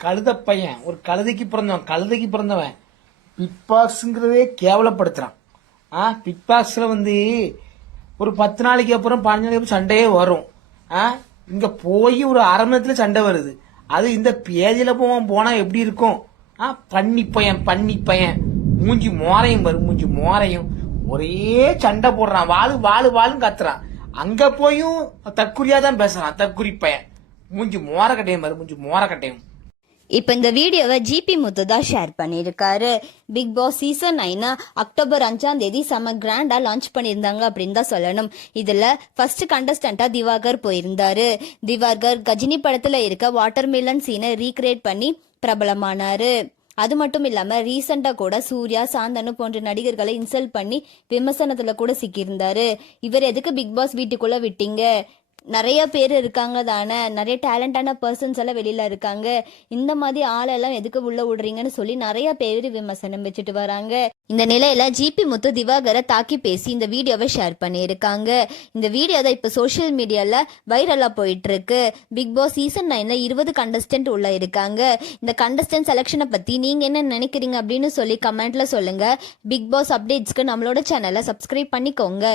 கழுத பையன், ஒரு கழுதைக்கு பிறந்தவன் பிக் பாஸ்ங்கிறதே கேவலப்படுத்துறான். பிக் பாஸ்ல ஒரு 10 நாளைக்கு அப்புறம் 15 நாளைக்கு அப்புறம் சண்டையே வரும். இங்க போய் ஒரு அரை மணி நேரத்துல சண்டை வருது. அது இந்த பேஜில போனா எப்படி இருக்கும்? பண்ணி பையன் மூஞ்சி மோரையும் வரும், மூஞ்சி மோரையும் ஒரே சண்டை போடுறான், வாழுன்னு கத்துறான். அங்க போயும் தற்குறியா தான் பேசுறான். தற்குறி பையன் மூஞ்சி மோர கட்டையும் வரும், மூஞ்சி மோர கட்டையும். இப்போ இந்த வீடியோவை ஜிபி முத்து தான் ஷேர் பண்ணியிருக்காரு. பிக் பாஸ் சீசன் 9 அக்டோபர் 5ஆம் தேதி செம கிராண்டா லான்ச் பண்ணியிருந்தாங்க அப்படின்னு தான் சொல்லணும். இதுல ஃபர்ஸ்ட் கண்டஸ்டண்டா திவாகர் போயிருந்தாரு. திவாகர் கஜினி படத்துல இருக்க வாட்டர்மெலன் சீனை ரீக்ரியேட் பண்ணி பிரபலமானாரு. அது மட்டும் இல்லாம ரீசெண்டா கூட சூர்யா, சாந்தனு போன்ற நடிகர்களை இன்சல்ட் பண்ணி விமர்சனத்துல கூட சிக்கியிருந்தாரு. இவர் எதுக்கு பிக் பாஸ் வீட்டுக்குள்ள விட்டீங்க, நிறைய பேர் இருக்காங்க தானே, நிறைய டேலண்டான பர்சன்ஸ் எல்லாம் வெளியில இருக்காங்க, இந்த மாதிரி ஆளெல்லாம் எதுக்கு உள்ள விடுறீங்கன்னு சொல்லி நிறைய பேர் விமர்சனம் வச்சுட்டு வராங்க. இந்த நிலையில ஜிபி முத்து திவாகரை தாக்கி பேசி இந்த வீடியோவை ஷேர் பண்ணியிருக்காங்க. இந்த வீடியோ தான் இப்போ சோசியல் மீடியால வைரலா போயிட்டு இருக்கு. பிக் பாஸ் சீசன் 9 20 கண்டஸ்டன்ட் உள்ள இருக்காங்க. இந்த கண்டஸ்டன்ட் செலக்ஷனை பத்தி நீங்க என்ன நினைக்கிறீங்க அப்படின்னு சொல்லி கமெண்ட்ல சொல்லுங்க. பிக் பாஸ் அப்டேட்ஸ்க்கு நம்மளோட சேனலை சப்ஸ்கிரைப் பண்ணிக்கோங்க.